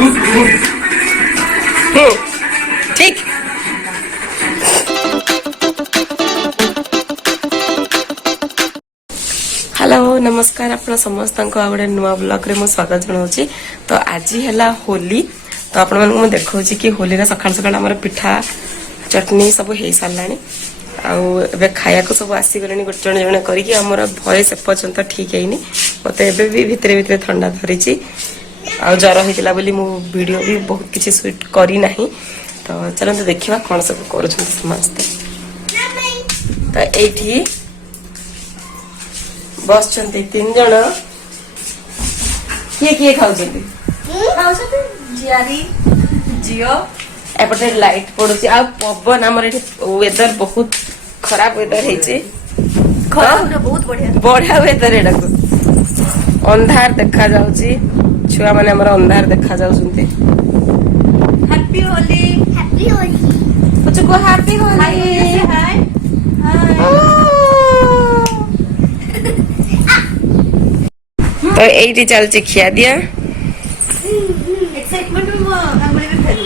ठीक। हेलो नमस्कार आप समस्त गोटे नुआ ब्लॉग रे स्वागत जनाऊँ। तो आज है होली तो आपण मानक मुझे देखा कि होली सकाल सकाल आम पिठा चटनी सब हो सारा आउ खाया को सब आसीगले गोटे जड़े जड़े करके आमर भयस एपर्यंत ठीक है मत एवं भी भितर भितर ठंडा धरी आ जर होता बोली मु वीडियो भी बहुत किसी सुट करना तो चलते देखा कौन सब कर समस्ते। तो ये बस तीन जन किए किए खाऊ झीओ एपटे लाइट पड़ुची आ पवन आमर वेदर बहुत खराब वेदर बहुत बढ़िया वेदर एटा अंधार देखा जाउची छुआ माने हमर अंधार देखा जाउछंती। हैप्पी होली हैप्पी होली कुछ को हैप्पी होली हाय तो एटी चलची खिया दिया एक्साइटमेंट में आंगुली में फेल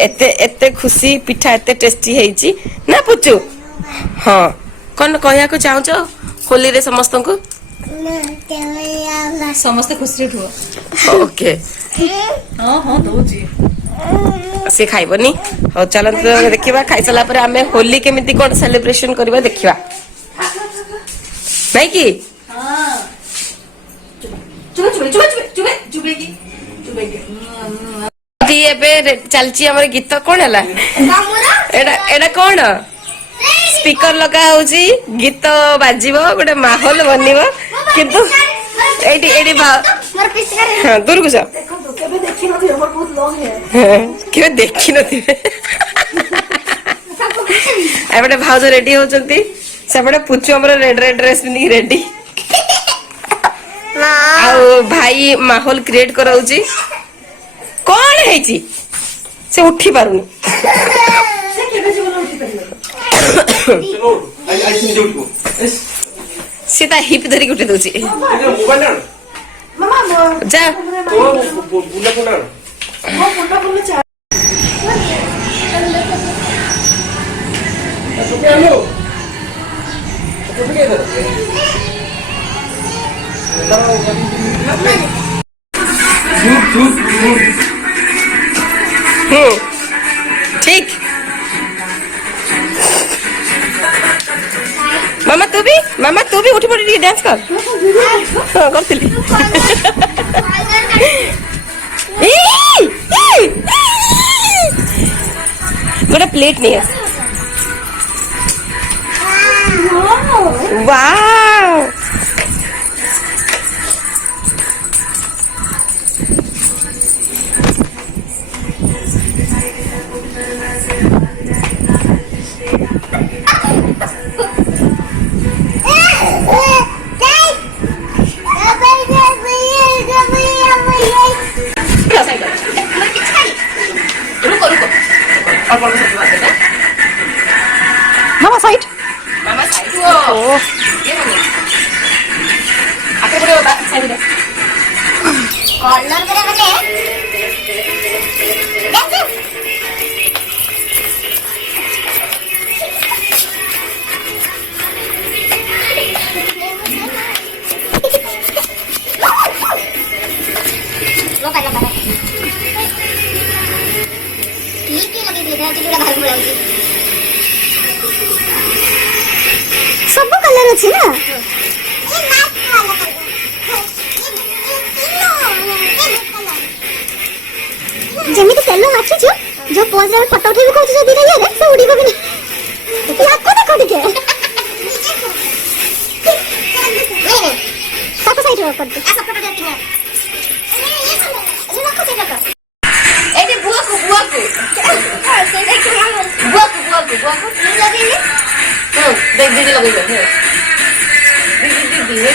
एते एते खुशी पिठा एते टेस्टी हेची ना पुचू। हाँ कौन कहया को चाहू होली रे समस्त को समस्त खुशी ठुआ ओके हां हां दोजी से खाइबनी। हो चलत देखिबा खाइ सला पर हमें होली केमिति कोन सेलिब्रेशन करबा देखिबा नहीं की। हां चुबे चुबे चुबे चुबे चुबे की चुबे की दी एबे चलची हमर गीत कोन हला एडा एडा कोन स्पीकर लगा होची गीत बाजिबो गोटे माहौल बनिबो किंतु एडी एडी मोर पिस्कार हां दूर को जा देखो तो केबे देखि नथि हमर बहुत लॉन्ग है केबे देखि नथि एबे भाउज रेडी होचंती सेबडे पुचु हमर रेड रेड ड्रेस पिनी रेडी आ भाई माहौल क्रिएट कराउची कौन हेची से उठी पारुनी से केबे जीवन उठी परियो चलो आई से जोड़को सीता हिप धरी उठी दोची ये मोबाइल ना मामा जा तो बुला कोना वो फोटो बोले चा तो क्या लो तो क्या इधर ठीक मामा तू भी उठी पड़ी डांस कर हाँ करथिली गोटे प्लेट नहीं है वाओ मामा साइड मामा साइड ओ ये बने आके बड़े बात साइड दे कॉर्नर करे बने लो पहले पहले क्लिप की लगी थी जो पूरा घर बुलाऊंगी सब कलर अच्छे ना ये नाइट वाला कलर जेमिति तेलो आछि जो पोज रे फोटो उठेबी कहू जे दिना यार से उडी को भी नहीं लाको देखो टिके नहीं सब साइड रो कर दे आ सब फोटो देखो ये लाको से लाको एटी बुआ को से देखो बुआ को लगे देख दीदी लगे दे दीदी देख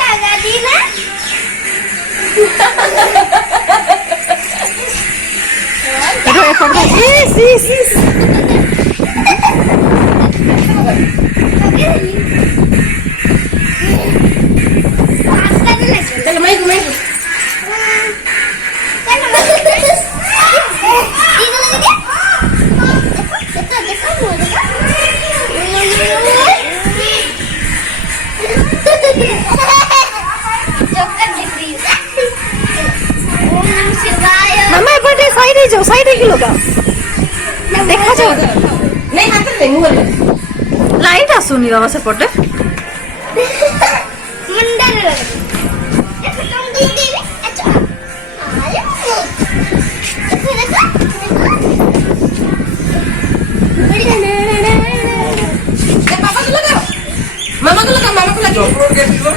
लगा दी ना चल मैं मामा एपटे साइड जाओ साइड की लोग देखा जाओ नहीं हाथ नहीं मुंह में लाइट आसुनी बाबा सेपटे मामा को लगा चॉकलेट कैसे लो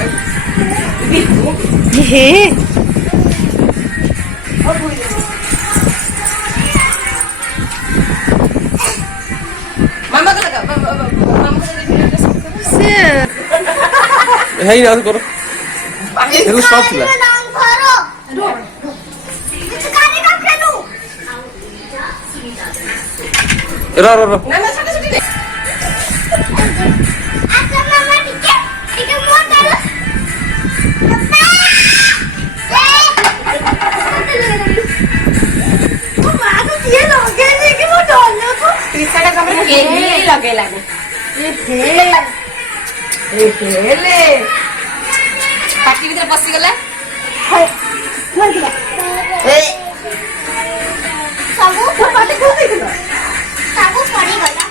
हे मामा को लगा मामा को से है ही ना करो ये तो सब थिला रा रा रा ना ना छोटे छोटे पिसाटा कमरे केक भी लगे लागे हेले पाटी भीतर पसी गला सबू पाटी को देखला सबू पड़ी गला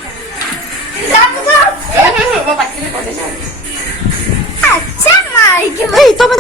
वो पाटी में पड़े जा अच्छा मार के